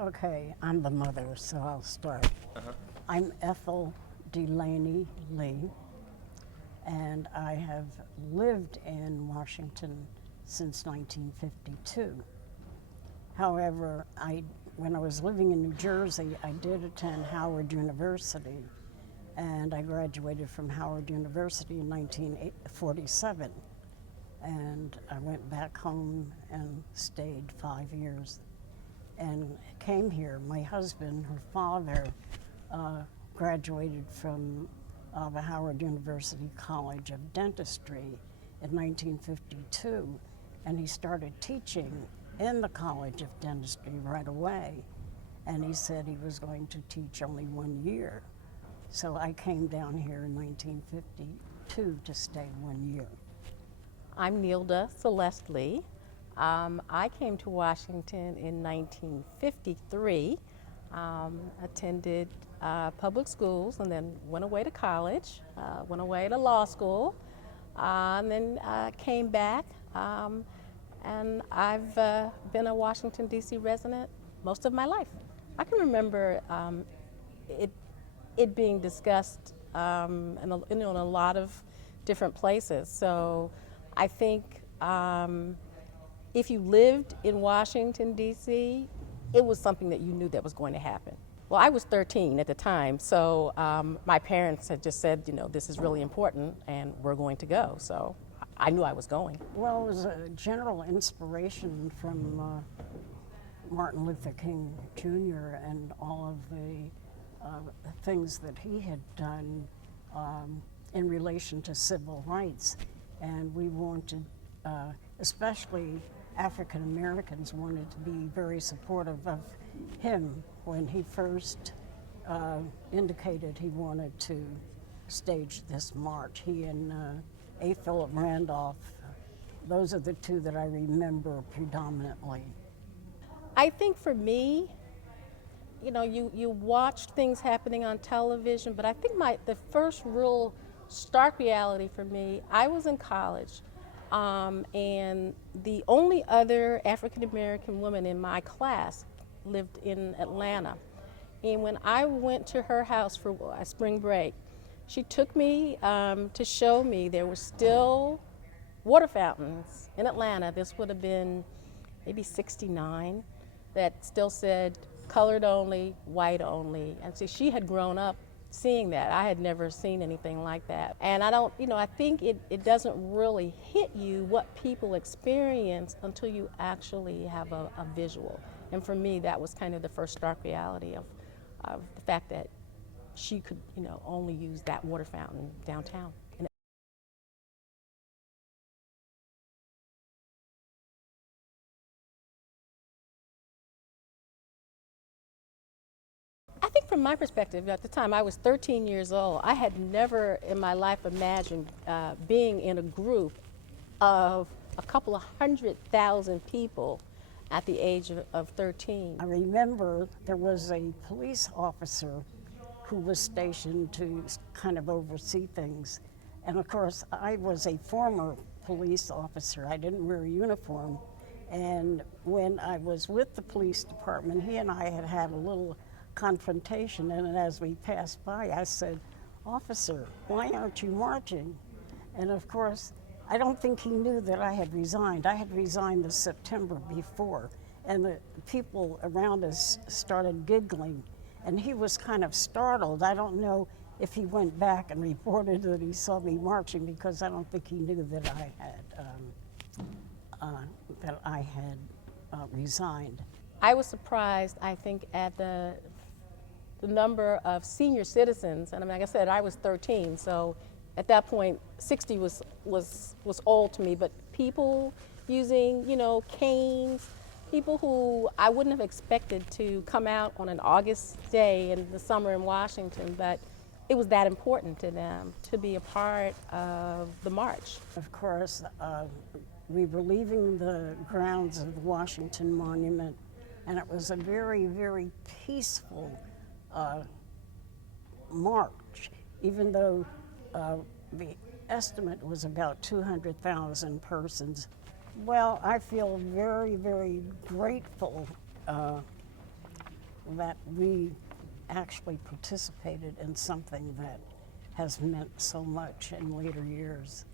Okay, I'm the mother, so I'll start. I'm Ethel Delaney Lee, and I have lived in Washington since 1952. However, when I was living in New Jersey, I did attend Howard University, and I graduated from Howard University in 1947. And I went back home and stayed 5 years and came here. My husband, her father, graduated from the Howard University College of Dentistry in 1952, and he started teaching in the College of Dentistry right away. And he said he was going to teach only 1 year. So I came down here in 1952 to stay 1 year. I'm Neilda Celeste Lee. I came to Washington in 1953, attended public schools, and then went away to college, went away to law school, and then came back. And I've been a Washington, D.C. resident most of my life. I can remember it being discussed in a lot of different places. So I think if you lived in Washington, D.C., it was something that you knew that was going to happen. Well, I was 13 at the time, so my parents had just said, this is really important and we're going to go. So I knew I was going. Well, it was a general inspiration from Martin Luther King Jr. and all of the things that he had done in relation to civil rights. And we wanted, especially African Americans, wanted to be very supportive of him when he first indicated he wanted to stage this march. He and Ethel Randolph, those are the two that I remember predominantly. I think for me, you watched things happening on television, but I think the first real stark reality for me, I was in college, and the only other African American woman in my class lived in Atlanta. And when I went to her house for a spring break, she took me to show me there were still water fountains in Atlanta. This would have been maybe '69, that still said colored only, white only. And so she had grown up seeing that. I had never seen anything like that. And I think it doesn't really hit you what people experience until you actually have a visual. And for me, that was kind of the first stark reality of the fact that she could, only use that water fountain downtown. I think from my perspective, at the time I was 13 years old, I had never in my life imagined being in a group of a couple of 100,000 people at the age of 13. I remember there was a police officer who was stationed to kind of oversee things. And of course, I was a former police officer. I didn't wear a uniform. And when I was with the police department, he and I had a little confrontation, and as we passed by, I said, "Officer, why aren't you marching?" And of course, I don't think he knew that I had resigned. I had resigned the September before, and the people around us started giggling, and he was kind of startled. I don't know if he went back and reported that he saw me marching, because I don't think he knew that I had resigned. I was surprised, I think, at the number of senior citizens, and like I said, I was 13, so at that point, 60 was old to me, but people using, canes, people who I wouldn't have expected to come out on an August day in the summer in Washington, but it was that important to them to be a part of the march. Of course, we were leaving the grounds of the Washington Monument, and it was a very, very peaceful march, even though the estimate was about 200,000 persons. Well, I feel very, very grateful that we actually participated in something that has meant so much in later years.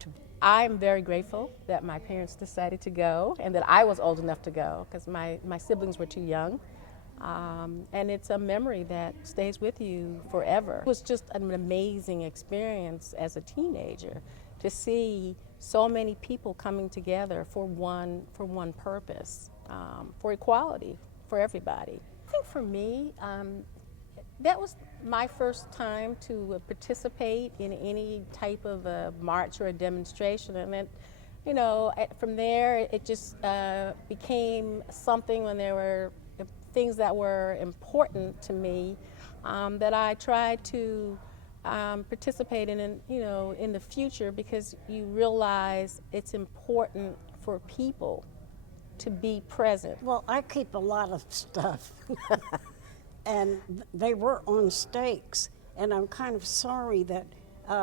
To I'm very grateful that my parents decided to go and that I was old enough to go because my siblings were too young. And it's a memory that stays with you forever. It was just an amazing experience as a teenager to see so many people coming together for one purpose, for equality for everybody. I think for me, that was my first time to participate in any type of a march or a demonstration, and then, from there it just became something when there were things that were important to me that I tried to participate in, in the future, because you realize it's important for people to be present. Well, I keep a lot of stuff, and they were on stakes, and I'm kind of sorry that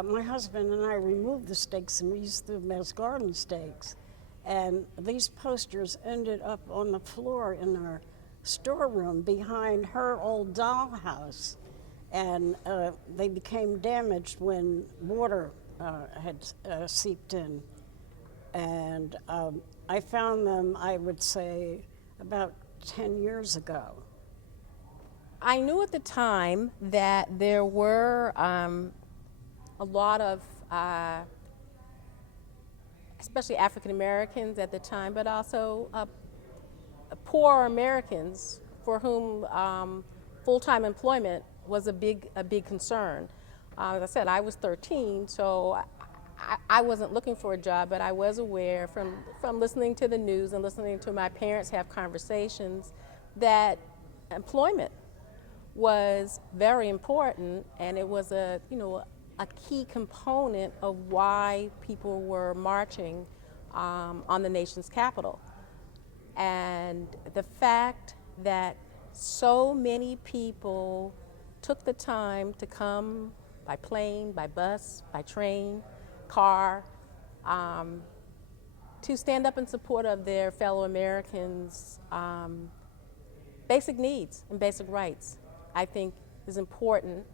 my husband and I removed the stakes and we used them as garden stakes, and these posters ended up on the floor in our storeroom behind her old dollhouse, and they became damaged when water had seeped in. And I found them, I would say, about 10 years ago. I knew at the time that there were a lot of, especially African Americans at the time, but also poor Americans for whom full-time employment was a big concern. As I said, I was 13, so I wasn't looking for a job, but I was aware from listening to the news and listening to my parents have conversations that employment was very important, and it was a key component of why people were marching on the nation's capital. And the fact that so many people took the time to come by plane, by bus, by train, car, to stand up in support of their fellow Americans' basic needs and basic rights, I think is important.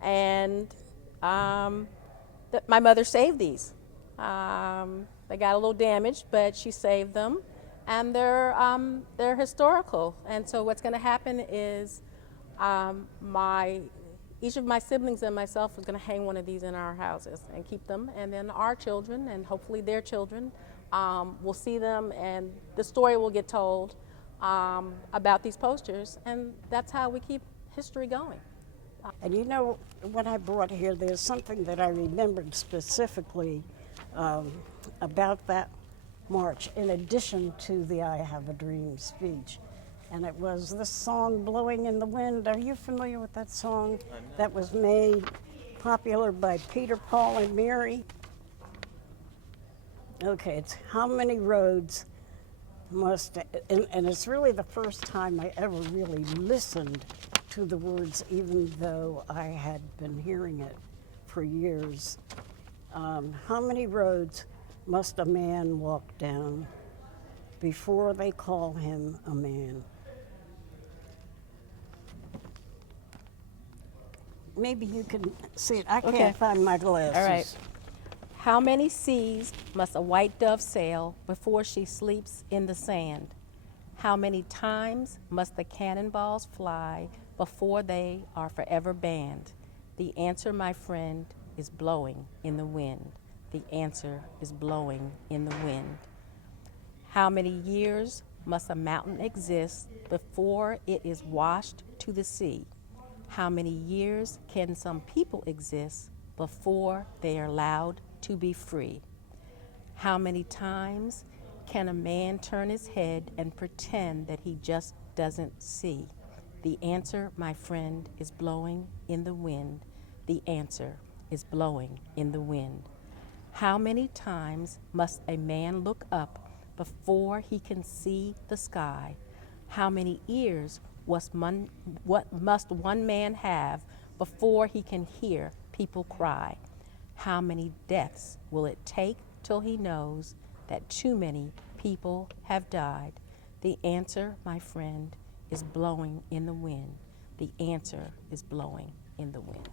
And my mother saved these. They got a little damaged, but she saved them, and they're historical. And so what's going to happen is each of my siblings and myself is going to hang one of these in our houses and keep them, and then our children and hopefully their children will see them, and the story will get told about these posters, and that's how we keep history going. And you know, what I brought here, there's something that I remembered specifically about that march, in addition to the I Have a Dream speech. And it was this song, Blowing in the Wind. Are you familiar with that song? That was made popular by Peter, Paul, and Mary. Okay, it's how many roads must, and it's really the first time I ever really listened to the words, even though I had been hearing it for years. How many roads must a man walk down before they call him a man? Maybe you can see it. I can't find my glasses. All right. How many seas must a white dove sail before she sleeps in the sand? How many times must the cannonballs fly before they are forever banned? The answer, my friend, is blowing in the wind. The answer is blowing in the wind. How many years must a mountain exist before it is washed to the sea? How many years can some people exist before they are allowed to be free? How many times can a man turn his head and pretend that he just doesn't see? The answer, my friend, is blowing in the wind. The answer is blowing in the wind. How many times must a man look up before he can see the sky? How many ears must one man have before he can hear people cry? How many deaths will it take till he knows that too many people have died? The answer, my friend, is blowing in the wind. The answer is blowing in the wind.